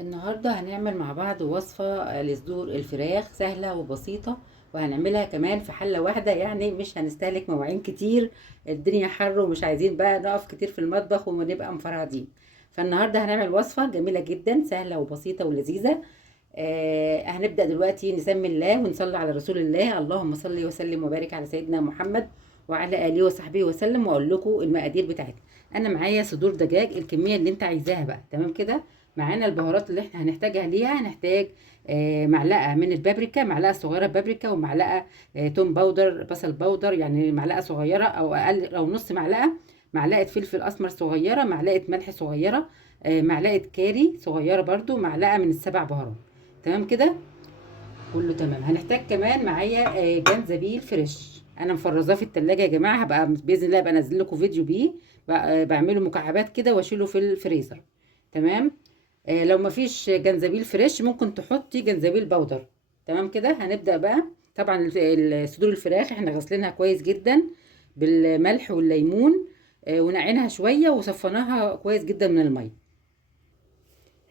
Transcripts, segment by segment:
النهاردة هنعمل مع بعض وصفة لصدور الفراخ سهلة وبسيطة، وهنعملها كمان في حلة واحدة، يعني مش هنستهلك مواعين كتير. الدنيا حر ومش عايزين بقى نقف كتير في المطبخ ونبقى مفرهدين. فالنهاردة هنعمل وصفة جميلة جدا، سهلة وبسيطة ولذيذة. هنبدأ دلوقتي نسمي الله ونصلي على رسول الله. اللهم صل وسلم وبارك على سيدنا محمد وعلى آله وصحبه وسلم. وأقول لكم المقادير بتاعتنا. أنا معايا صدور دجاج، الكمية اللي أنت عايزاها بقى، تمام كده. معانا البهارات اللي احنا هنحتاجها ليها. هنحتاج معلقه من البابريكا، معلقه صغيره بابريكا، ومعلقه توم باودر، بصل باودر يعني معلقه صغيره او اقل او نص معلقه، معلقه فلفل اسمر صغيره، معلقه ملح صغيره، معلقه كاري صغيره برضو، معلقه من السبع بهارات. تمام كده، كله تمام. هنحتاج كمان معايا جنزبيل فريش، انا مفرزاه في التلاجة يا جماعه. هبقى باذن الله ابقى انزل لكم فيديو بيه بعمله مكعبات كده واشيله في الفريزر. تمام. لو مفيش جنزبيل فريش ممكن تحطي جنزبيل بودر. تمام كده. هنبدأ بقى. طبعا صدور الفراخ احنا غسلينها كويس جدا بالملح والليمون، ونقعناها شوية وصفناها كويس جدا من المية.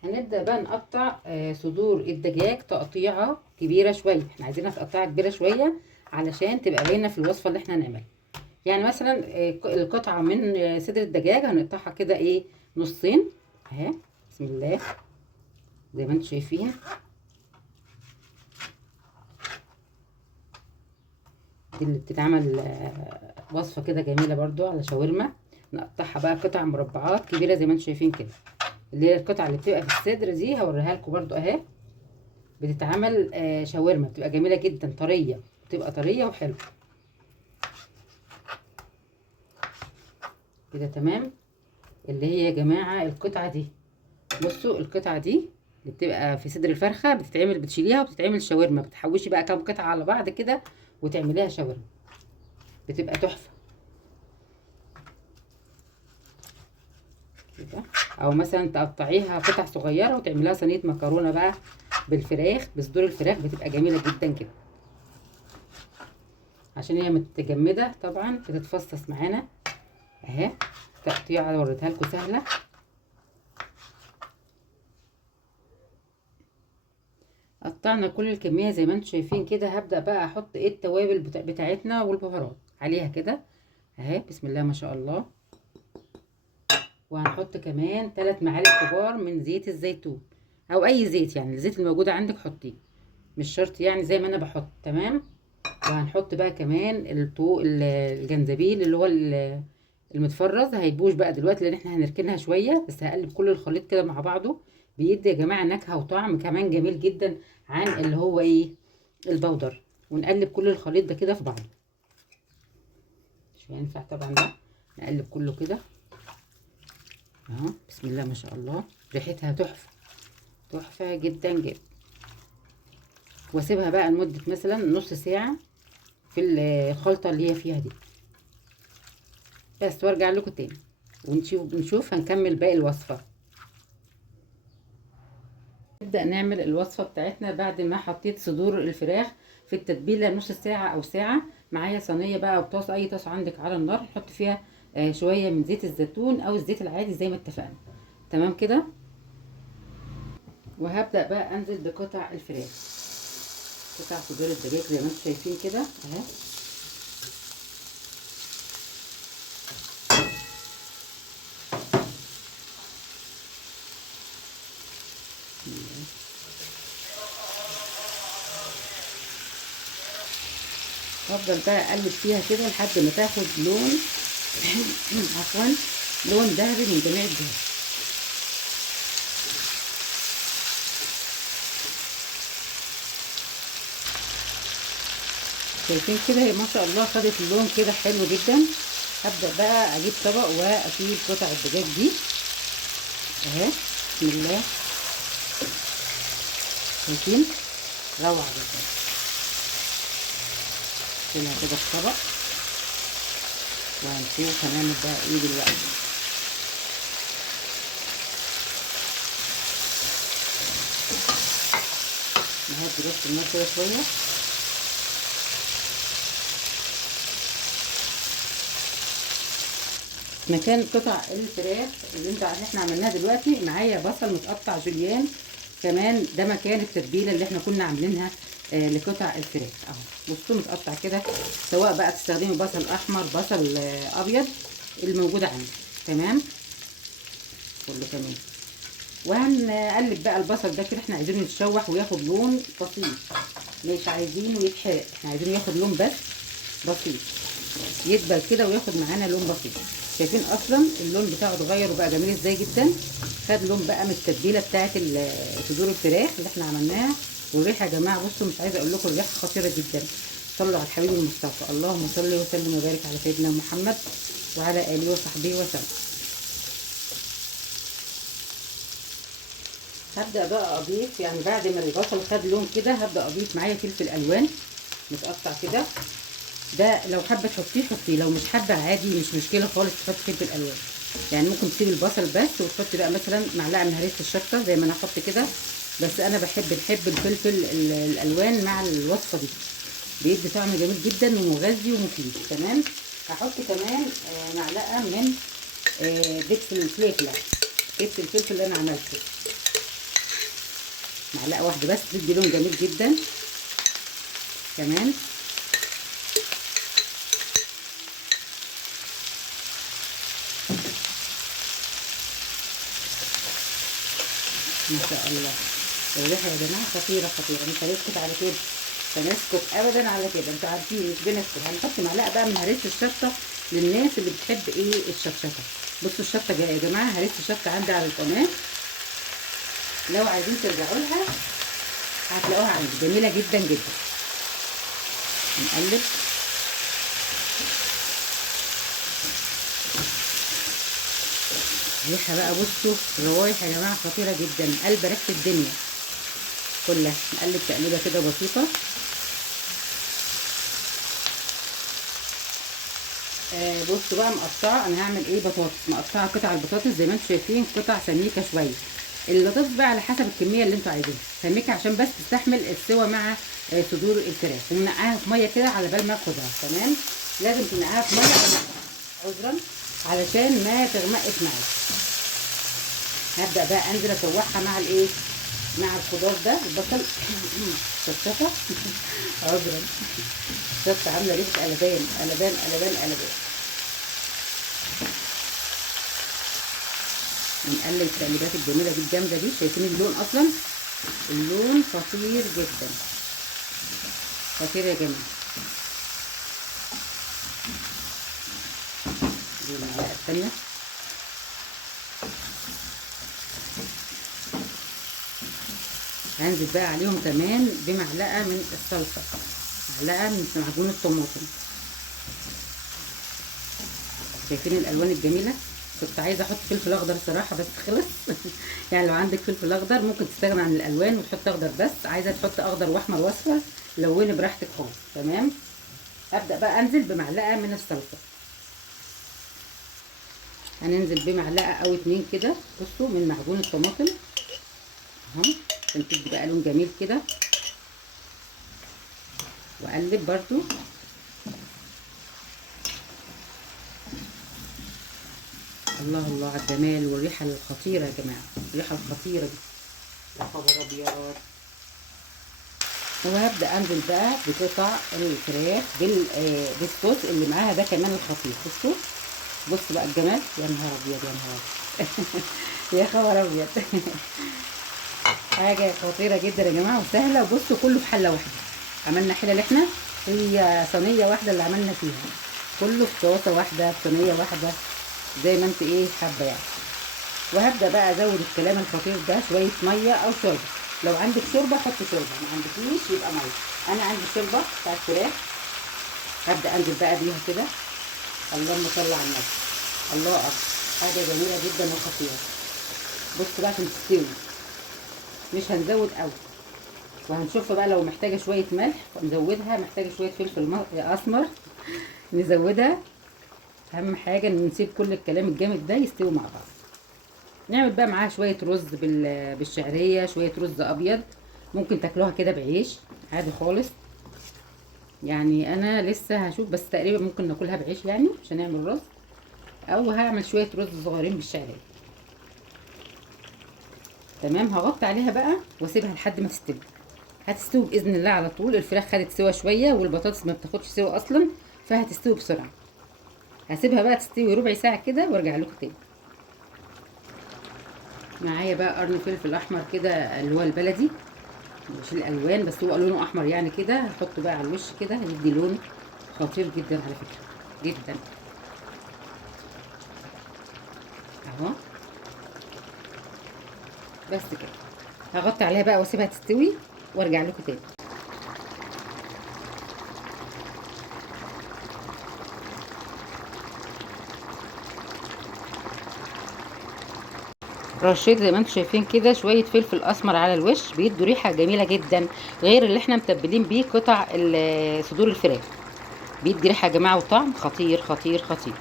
هنبدأ بقى نقطع صدور الدجاج تقطيعة كبيرة شوية. احنا عايزينها تقطيعة كبيرة شوية علشان تبقى باينة في الوصفة اللي احنا هنعملها. يعني مثلا القطعة من صدر الدجاج هنقطعها كده ايه، نصين اهي. بسم الله. زي ما انتم شايفين دي اللي بتتعمل وصفة كده جميلة برضو على شاورما. نقطعها بقى قطع مربعات كبيرة زي ما انتم شايفين كده. اللي هي القطعة اللي بتبقى في الصدر دي هوريها لكم برضو اهي. بتتعمل شاورما، بتبقى جميلة جدا، طرية، بتبقى طرية وحلوة كده. تمام. اللي هي يا جماعة القطعة دي، بصوا القطعة دي اللي بتبقى في صدر الفرخة بتتعمل، بتشيليها وبتتعمل شاورما. بتحوشي بقى كام قطعة على بعض كده وتعمليها شاورما، بتبقى تحفة كده. او مثلا تقطعيها قطع صغيره وتعمليها صينيه مكرونه بقى بالفراخ، بصدور الفراخ، بتبقى جميله جدا كده. عشان هي متجمده طبعا بتتفصص معانا اهي. تقطيعه وريتها لكم سهله. قطعنا كل الكميه زي ما انتم شايفين كده. هبدا بقى احط ايه التوابل بتاعتنا والبهارات عليها كده اهي. بسم الله ما شاء الله. وهنحط كمان 3 معالق كبار من زيت الزيتون او اي زيت، يعني الزيت الموجود عندك حطيه، مش شرط يعني زي ما انا بحط. تمام. وهنحط بقى كمان الجنزبيل اللي هو المتفرز. هيبوش بقى دلوقتي لان احنا هنركنها شويه، بس هقلب كل الخليط كده مع بعضه. بيدي يا جماعه نكهه وطعم كمان جميل جدا عن اللي هو ايه، البودر. ونقلب كل الخليط ده كده في بعضه. مش هينفع طبعا ده. نقلب كله كده اهو. بسم الله ما شاء الله. ريحتها تحفه، تحفه جدا جدا. واسيبها بقى لمده مثلا نص ساعه في الخلطه اللي هي فيها دي بس. وارجع لكم تاني ونشوف هنكمل باقي الوصفه. نبدا نعمل الوصفه بتاعتنا بعد ما حطيت صدور الفراخ في التتبيله نص ساعه او ساعه. معايا صينيه بقى او طاسه، اي طاسه عندك على النار، نحط فيها شويه من زيت الزيتون او الزيت العادي زي ما اتفقنا. تمام كده. وهبدا بقى انزل بقطع الفراخ، قطع صدور الدجاج زي ما انتم شايفين كده اهي. هفضل بقى اقلب فيها كده لحد ما تاخد لون عفوا، لون ذهبي من جميع الجهات. شايفين كده هي ما شاء الله خدت اللون كده حلو جدا. هبدا بقى اجيب طبق واشيل قطع الدجاج دي اهي. بسم الله. شايفين روعه جدا. شيلها كده في طبق. وهنشوف هنعمل بقى ايه دلوقتي. نهدي بس النار كده شويه. مكان قطع الفراخ اللي احنا عملناها دلوقتي، معايا بصل متقطع جوليان كمان ده مكان التتبيله اللي احنا كنا عاملينها لقطع الفراخ اهو. بصوا متقطع كده، سواء بقى تستخدمي بصل احمر، بصل ابيض، الموجود عندك. تمام، كله تمام. وهنقلب بقى البصل ده كده، احنا عايزينه يتشوح وياخد لون بسيط، مش عايزينه يتحرق، احنا عايزينه ياخد لون بس بسيط، يدبل كده وياخد معانا لون بسيط. شايفين اصلا اللون بتاعه اتغير وبقى جميل ازاي جدا، خد لون بقى من التتبيله بتاعه صدور الفراخ اللي احنا عملناها. والريحه يا جماعه بصوا، مش عايزه اقول لكم، الريحه خطيره جدا. صلوا على الحبيب المصطفى، اللهم صل وسلم وبارك على سيدنا محمد وعلى اله وصحبه وسلم. هبدا بقى اضيف، يعني بعد ما البصل خد لون كده هبدا اضيف معايا فلفل الوان متقطع كده. ده لو حابه تحطيه حطيه، لو مش حابه عادي مش مشكله خالص تحطي فلفل الوان. يعني ممكن تسيبي البصل بس وتحطي بقى مثلا معلقه من هريسه الشطه زي ما انا هحط كده. بس انا نحب الفلفل الالوان مع الوصفه دي، بيدي طعم جميل جدا ومغذي ومفيد. تمام. هحط كمان معلقه من دبس الفلفل، دبس الفلفل اللي انا عملته، معلقه واحده بس، بتدي لون جميل جدا. كمان ما شاء الله الريحه يا جماعه خطيره خطيره، مش هنسكت على كده، مش هنسكت ابدا على كده، انتوا عارفين مش بنسكت. هنحط معلقه بقى من هريسه الشطه للناس اللي بتحب ايه الشطشطه. بصوا الشطه يا جماعه، هريسه الشطه عندي على القناه، لو عايزين ترجعوا لها هتلاقوها عندي جميله جدا جدا. نقلب ريحه بقى، بصوا الروايح يا جماعه خطيره جدا، قلب ريحه الدنيا كلها. نقلب تقليبه كده بسيطه. بصوا بقى مقطعه، انا هعمل ايه، بطاطس مقطعه، قطع البطاطس زي ما انتم شايفين قطع سميكه شويه. البطاطس بقى على حسب الكميه اللي انتوا عايزينها، سميكه عشان بس تستحمل السوا مع صدور الفراخ. وننقعها في ميه كده على بال ما اخدها. تمام، لازم تنقعها في ميه عذرا علشان ما تغمقش معاك. هبدا بقى انزل اشوحها مع الايه، مع الخضار ده البصل شطشطه عذرا، شطه عامله ريحه قلبان قلبان قلبان قلبان. ونقلب التقليبات الجميله دي الجامده دي. شايفين اللون اصلا، اللون خطير جدا، خطير يا جماعه. دي المعلقه الثانيه. هنزل بقى عليهم كمان بمعلقه من الصلصه، معلقه من معجون الطماطم. شايفين الالوان الجميله. كنت عايزه احط فلفل اخضر صراحه بس خلص يعني لو عندك فلفل اخضر ممكن تستغنى عن الالوان وتحط اخضر بس، عايزه تحط اخضر واحمر واصفر لوني براحتك خالص. تمام. ابدا بقى انزل بمعلقه من الصلصه، هننزل بمعلقه او اتنين كده بصوا من معجون الطماطم اهو، عشان تدي بقى لون جميل كده. واقلب برضو. الله الله على الجمال والريحه الخطيره يا جماعه، الريحه الخطيره دي، يا خبر ابيض. وهبدا انزل بقى بقطع الفراخ بالصوص اللي معاها ده كمان الخطير. بصوا بقى الجمال، يا نهار ابيض يا نهار يا خبر ابيض حاجه خطيره جدا يا جماعه وسهله. وبصوا كله في حله واحده، عملنا حلل احنا، هي صينيه واحده اللي عملنا فيها، كله في طاسه واحده في صينيه واحده زي ما انت ايه حابه يعني. وهبدا بقى ازود الكلام الخطير ده شويه ميه او شوربه، لو عندك شوربه حطي شوربه، ما عندكيش يبقى ميه. انا عندي شوربه بتاعت فراخ، هبدا انزل بقى بيها كده. اللهم صل على النبي، الله اكبر، حاجه جميله جدا وخطيره. بصوا بقى عشان تستوي مش هنزود قوي، وهنشوف بقى لو محتاجه شويه ملح نزودها، محتاجه شويه فلفل اسمر نزودها. اهم حاجه ان نسيب كل الكلام الجامد ده يستوي مع بعض. نعمل بقى معاها شويه رز بالشعريه، شويه رز ابيض، ممكن تاكلوها كده بعيش عادي خالص. يعني انا لسه هشوف، بس تقريبا ممكن ناكلها بعيش يعني عشان نعمل رز، او هعمل شويه رز صغيرين بالشعريه. تمام. هغطي عليها بقى واسيبها لحد ما تستوي. هتستوي باذن الله على طول. الفراخ خدت سوا شويه والبطاطس ما بتاخدش سوا اصلا، فهتستوي بسرعه. هسيبها بقى تستوي ربع ساعه كده وارجع لكم تاني. معايا بقى قرن فلفل احمر كده اللي هو البلدي، مش الالوان، بس هو لونه احمر يعني كده. هحطه بقى على الوش كده، هيدي لون خطير جدا على فكره، جدا اهو. بس كده هغطي عليها بقى واسيبها تستوي وارجع لكم تاني. رشيت زي ما انتم شايفين كده شويه فلفل اسمر على الوش، بيدوا ريحه جميله جدا، غير اللي احنا متبلين بيه قطع صدور الفراخ. بيدي ريحه يا جماعه وطعم خطير خطير خطير.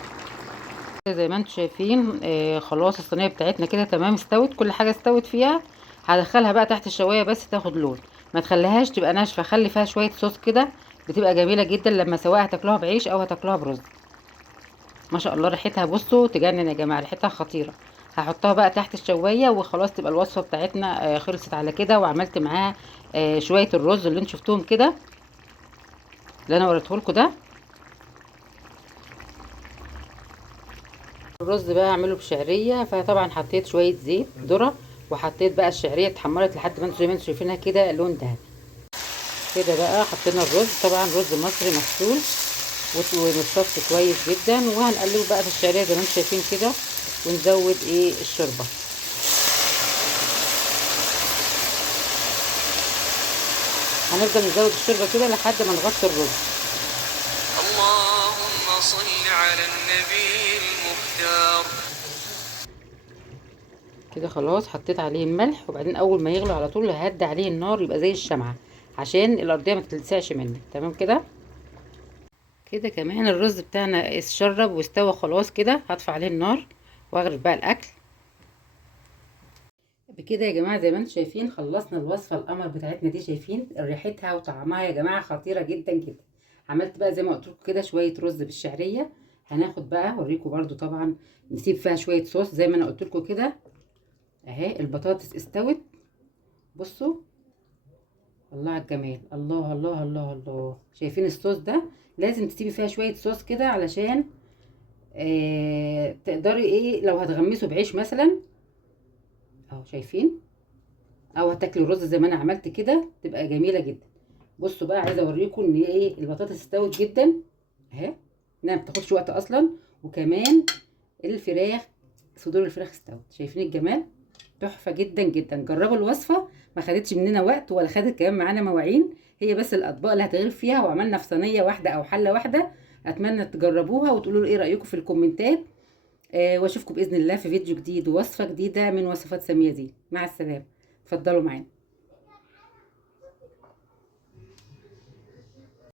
زي ما انتم شايفين خلاص الصينيه بتاعتنا كده تمام استوت، كل حاجه استوت فيها. هدخلها بقى تحت الشوايه بس تاخد لون، ما تخليهاش تبقى ناشفه، خلي فيها شويه صوص كده، بتبقى جميله جدا لما سواء هتاكلوها بعيش او هتاكلوها برز. ما شاء الله ريحتها بصوا تجنن يا جماعه، ريحتها خطيره. هحطها بقى تحت الشوايه وخلاص تبقى الوصفه بتاعتنا خلصت على كده. وعملت معاها شويه الرز اللي انتم شفتوهم كده، اللي انا وريته لكم ده. الرز بقى اعمله بشعريه، فطبعا حطيت شويه زيت ذره، وحطيت بقى الشعريه اتحمرت لحد ما انتم زي ما انتم شايفينها كده لون دهبي كده. بقى حطينا الرز، طبعا رز مصري مغسول ومتصفي كويس جدا، وهنقلبه بقى في الشعريه زي ما انتم شايفين كده، ونزود الشوربه. هنفضل نزود الشوربه كده لحد ما نغطي الرز. اللهم صل على النبي المختار. كده خلاص حطيت عليه الملح، وبعدين اول ما يغلو على طول ههدي عليه النار يبقى زي الشمعه، عشان الارضيه ما تلسعش منك. تمام كده. كده كمان الرز بتاعنا اتشرب واستوى خلاص كده. هطفي عليه النار واغرف بقى الاكل. بكده يا جماعه زي ما انتم شايفين خلصنا الوصفه القمر بتاعتنا دي. شايفين ريحتها وطعمها يا جماعه خطيره جدا جدا. عملت بقى زي ما قلت لكم كده شويه رز بالشعريه. هناخد بقى اوريكم برده طبعا، نسيب فيها شويه صوص زي ما انا قلت لكم كده. اهي البطاطس استوت، بصوا الله على الجمال، الله الله الله الله. شايفين الصوص ده؟ لازم تسيبي فيها شويه صوص كده علشان تقدري لو هتغمسوا بعيش مثلا اهو شايفين، او هتاكلي الرز زي ما انا عملت كده تبقى جميله جدا. بصوا بقى عايزه اوريكم ان البطاطس استوت جدا اهي، انها ما بتاخدش وقت اصلا. وكمان الفراخ، صدور الفراخ استوت. شايفين الجمال؟ تحفه جدا جدا. جربوا الوصفه، ما خدتش مننا وقت ولا خدت كمان معانا مواعين. هي بس الاطباق اللي هتغرف فيها، وعملنا في صينيه واحده او حله واحده. اتمنى تجربوها وتقولوا لي ايه رايكم في الكومنتات. واشوفكم باذن الله في فيديو جديد ووصفه جديده من وصفات ساميه زين. مع السلامه. اتفضلوا معانا.